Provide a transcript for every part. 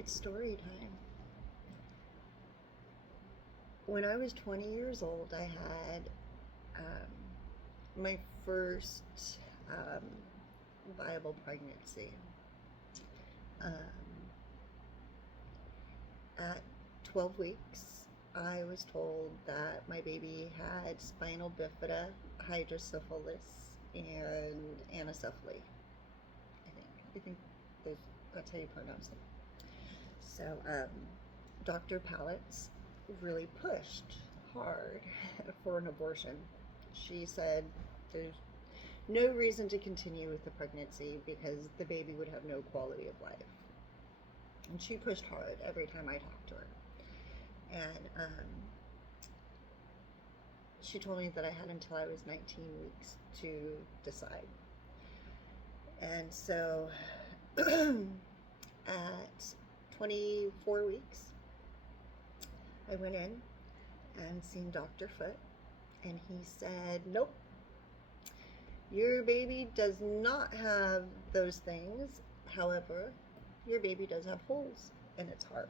It's story time. When I was 20 years old, I had my first um, viable pregnancy. Um, at 12 weeks, I was told that my baby had spinal bifida, hydrocephalus, and anencephaly. I think that's how you pronounce it. So, Dr. Pallets really pushed hard for an abortion. She said there's no reason to continue with the pregnancy because the baby would have no quality of life. And she pushed hard every time I talked to her. And she told me that I had until I was 19 weeks to decide. And so at 24 weeks, I went in and seen Dr. Foot, and he said, nope, your baby does not have those things. However, your baby does have holes in its heart.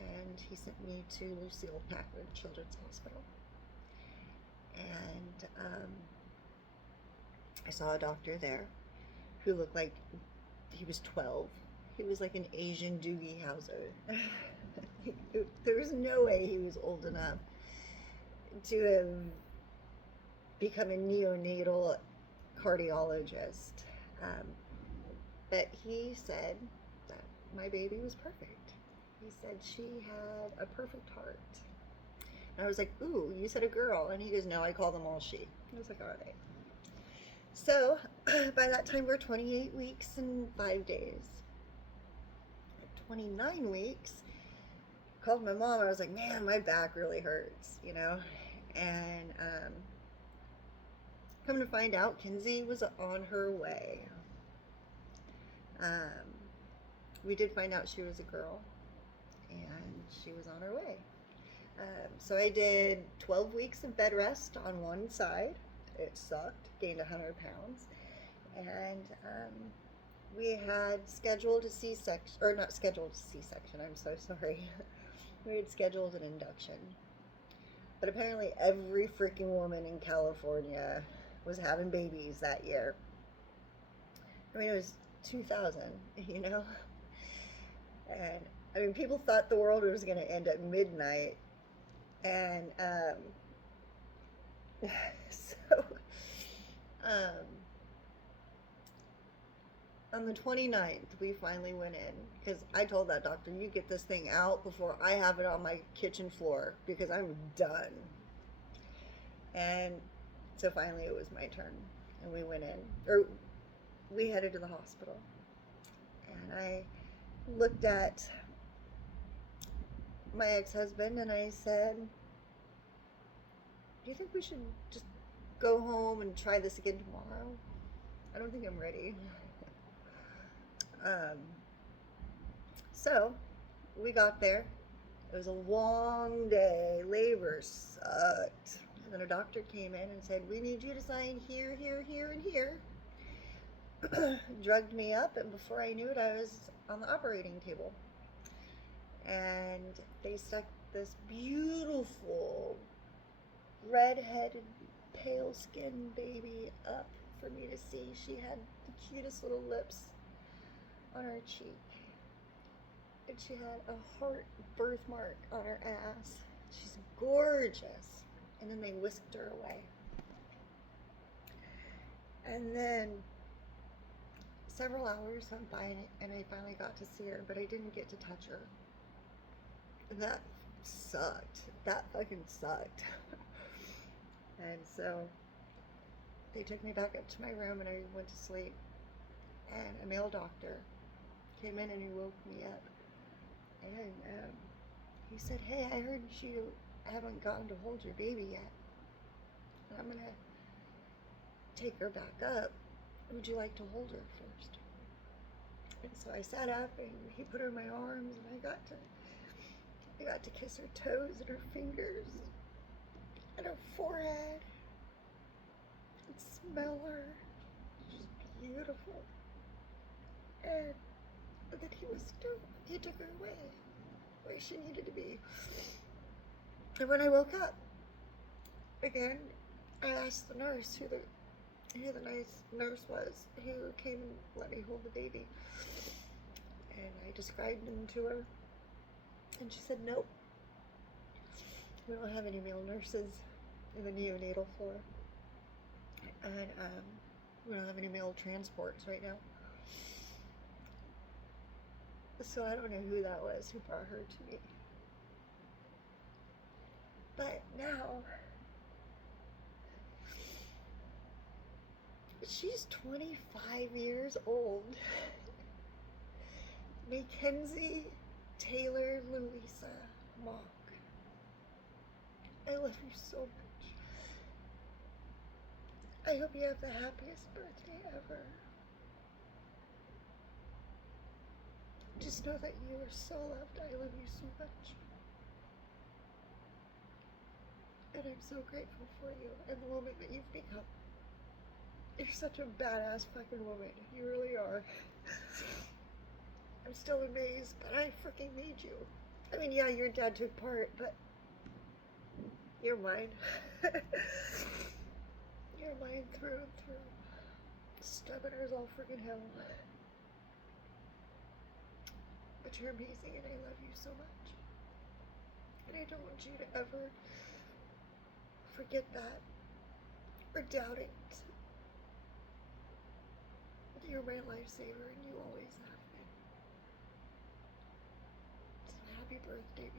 And he sent me to Lucile Packard Children's Hospital. And I saw a doctor there who looked like he was 12. He was like an Asian Doogie Howser. There was no way he was old enough to have become a neonatal cardiologist. But he said that my baby was perfect. He said she had a perfect heart. And I was like, ooh, you said a girl. And he goes, no, I call them all she. I was like, all right. So by that time, we're 28 weeks and 5 days. At 29 weeks, I called my mom. I was like, man, my back really hurts, you know? And come to find out, Kinsey was on her way. We did find out she was a girl, and she was on her way. So I did 12 weeks of bed rest on one side. It sucked, gained 100 pounds. And we had scheduled a C-section, or not scheduled a C-section, I'm so sorry. We had scheduled an induction. But apparently every freaking woman in California was having babies that year. I mean, it was 2000, you know? And I mean, people thought the world was going to end at midnight. And so on the 29th, we finally went in because I told that doctor, you get this thing out before I have it on my kitchen floor because I'm done. And so finally it was my turn, and we went in, or we headed to the hospital. And I looked at my ex-husband and I said, do you think we should just go home and try this again tomorrow? I don't think I'm ready. So we got there. It was a long day. Labor sucked. And then a doctor came in and said, we need you to sign here, here, here, and here. Drugged me up, and before I knew it, I was on the operating table. And they stuck this beautiful, red-headed, pale-skinned baby up for me to see. She had the cutest little lips on her cheek. And she had a heart birthmark on her ass. She's gorgeous. And then they whisked her away. And then several hours went by and I finally got to see her, but I didn't get to touch her. And that sucked. That fucking sucked. And so they took me back up to my room and I went to sleep. And a male doctor came in and he woke me up. And he said, hey, I heard you haven't gotten to hold your baby yet. And I'm going to take her back up. Would you like to hold her first? And so I sat up and he put her in my arms and I got to kiss her toes and her fingers and her forehead and smell her. She's beautiful. And then he Still, he took her away where she needed to be. And when I woke up, again, I asked the nurse who the nice nurse was who came and let me hold the baby. And I described him to her, and she said, nope, we don't have any male nurses in the neonatal floor. And we don't have any male transports right now. So I don't know who that was who brought her to me. But now, she's 25 years old. Mackenzie Taylor Louisa Mock. I love you so much. I hope you have the happiest birthday ever. Just know that you are so loved. I love you so much. And I'm so grateful for you and the woman that you've become. You're such a badass fucking woman. You really are. I'm still amazed, but I freaking made you. I mean, yeah, your dad took part, but you're mine. You're mine through and through. Stubborn as all freaking hell. But you're amazing, and I love you so much. And I don't want you to ever forget that or doubt it. You're my lifesaver, and you always have been. So happy birthday,